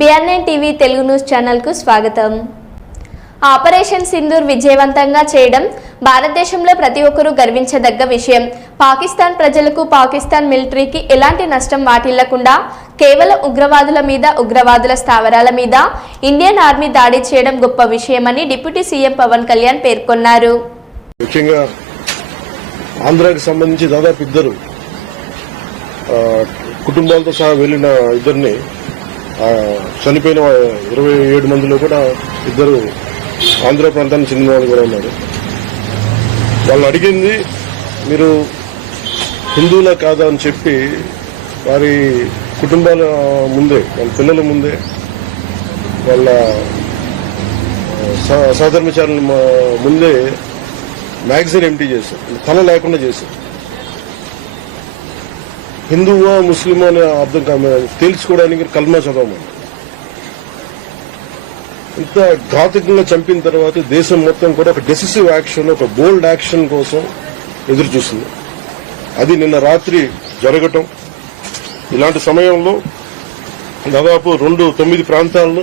BRN TV Telugu news ఛానల్కు స్వాగతం. Operation Sindoor విజయవంతంగా చేయడం భారతదేశంలో ప్రతి ఒక్కరూ గర్వించదగ్గ విషయం. పాకిస్తాన్ ప్రజలకు పాకిస్తాన్ మిలిటరీకి ఎలాంటి నష్టం వాటిల్లకుండా కేవలం ఉగ్రవాదుల మీద ఉగ్రవాదుల స్థావరాల మీద ఇండియన్ ఆర్మీ దాడి చేయడం గొప్ప విషయమని డిప్యూటీ సీఎం పవన్ కళ్యాణ్ పేర్కొన్నారు. ఆంధ్రాకి సంబంధించి దాదాపు ఇద్దరు కుటుంబాలతో సహా వెళ్ళిన ఇద్దరిని చనిపోయిన ఇరవై ఏడు మందిలో కూడా ఇద్దరు ఆంధ్ర ప్రాంతానికి చెందిన వాళ్ళు కూడా ఉన్నారు. వాళ్ళు అడిగింది మీరు హిందువులా కాదా అని చెప్పి వారి కుటుంబాల ముందే వాళ్ళ పిల్లల ముందే వాళ్ళ సహధర్మచారుల ముందే మ్యాగజైన్ ఎంటీ చేశారు. తల లేకుండా చేశారు. హిందువో ముస్లిమో అనే అర్థం తేల్చుకోవడానికి కల్మా చదవమని ఇంత ఘాతకంగా చంపిన తర్వాత దేశం మొత్తం కూడా ఒక డెసిసివ్ యాక్షన్ ఒక బోల్డ్ యాక్షన్ కోసం ఎదురు చూస్తుంది అది నిన్న రాత్రి జరగటం. ఇలాంటి సమయంలో దాదాపు రెండు తొమ్మిది ప్రాంతాల్లో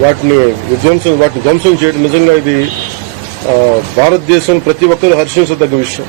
వాటిని విధ్వంసం వాటిని ధ్వంసం చేయడం నిజంగా ఇది ఆ, భారతదేశం ప్రతి ఒక్కరు హర్షించదగ్గ విషయం.